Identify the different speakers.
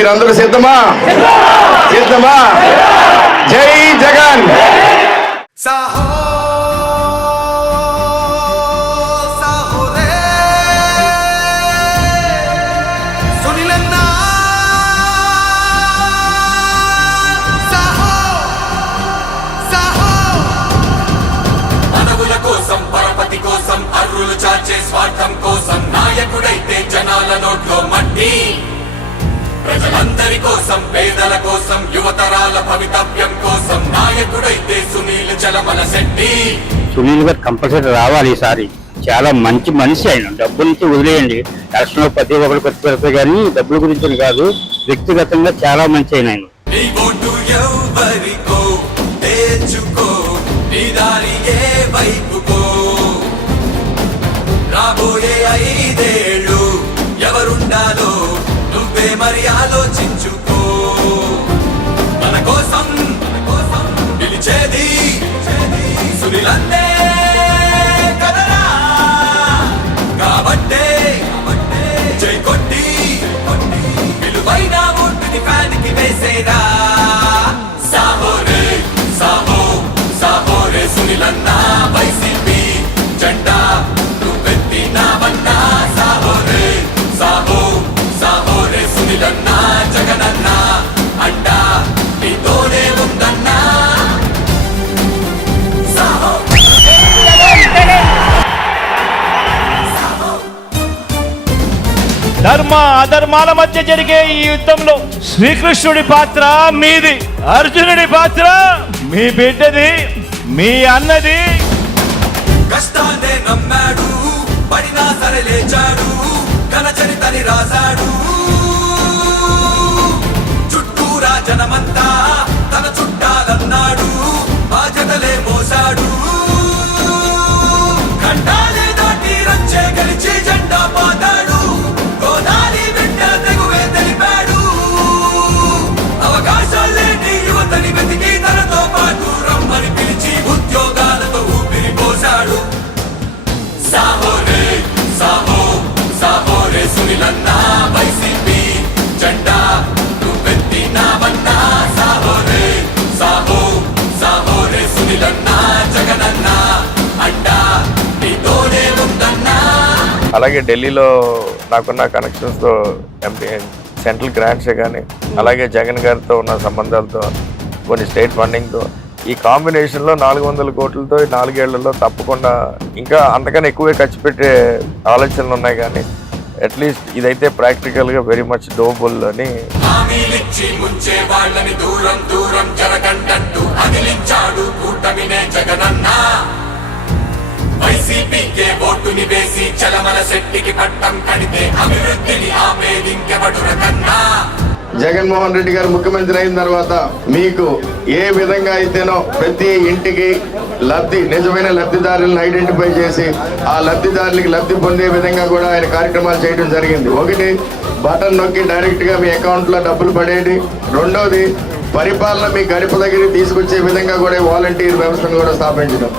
Speaker 1: మీరందరూ సిద్ధమా? సిద్ధమా? జై జగన్!
Speaker 2: సాహో
Speaker 3: కోసం పేదల కోసం యువతరాల భవితవ్యం కోసం. నాయకుడైతే సునీల్ చలమల శెట్టి.
Speaker 4: సునీల్ గారు కంపల్సరీ రావాలి ఈసారి. చాలా మంచి మనిషి ఆయన. డబ్బు నుంచి వదిలేయండి. ఎలక్షన్లో ప్రతి ఒక్కరు ఖర్చు పెడతాయి కానీ డబ్బుల గురించి కాదు వ్యక్తిగతంగా చాలా మంచి ఆయన ఆయన.
Speaker 3: రాబోయే ఐదేళ్ళు ఎవరుండాలో నువ్వే మరి ఆలోచించుకో ఓటుని
Speaker 5: ధర్మ అధర్మాల మధ్య జరిగే ఈ యుద్ధంలో శ్రీకృష్ణుడి పాత్ర మీది అర్జునుడి పాత్ర మీ బిడ్డది మీ అన్నది.
Speaker 3: కష్టాన్నే నమ్మాడు పడినా సరే లేచాడు కనచరితని రాశాడు.
Speaker 1: అలాగే ఢిల్లీలో నాకున్న కనెక్షన్స్తో ఎంపీ సెంట్రల్ గ్రాంట్సే కానీ అలాగే జగన్ గారితో ఉన్న సంబంధాలతో కొన్ని స్టేట్ ఫండింగ్తో ఈ కాంబినేషన్లో నాలుగు వందల కోట్లతో ఈ నాలుగేళ్ళలో తప్పకుండా ఇంకా అంతకన్నా ఎక్కువే ఖర్చు పెట్టే ఆలోచనలు ఉన్నాయి కానీ అట్లీస్ట్ ఇదైతే ప్రాక్టికల్గా వెరీ మచ్ డోబుల్ అని.
Speaker 3: దూరం దూరం జరగంటట్టు అదిలించాడు కూటమినే జగనన్నా. వైసీపీకే ఓటుని వేసి చలమల శక్తికి పట్టం కడితే అభివృద్ధిని ఆపేదింకెవడు రకన్నా
Speaker 1: జగన్మోహన్ రెడ్డి గారు ముఖ్యమంత్రి అయిన తర్వాత మీకు ఏ విధంగా అయితేనో ప్రతి ఇంటికి లబ్ధి నిజమైన లబ్ధిదారులను ఐడెంటిఫై చేసి ఆ లబ్ధిదారులకి లబ్ధి పొందే విధంగా కూడా ఆయన కార్యక్రమాలు చేయడం జరిగింది. ఒకటి బటన్ నొక్కి డైరెక్ట్గా మీ అకౌంట్లో డబ్బులు పడేది. రెండవది పరిపాలన మీ గడప దగ్గరికి తీసుకొచ్చే విధంగా కూడా వాలంటీర్ వ్యవస్థను కూడా స్థాపించడం.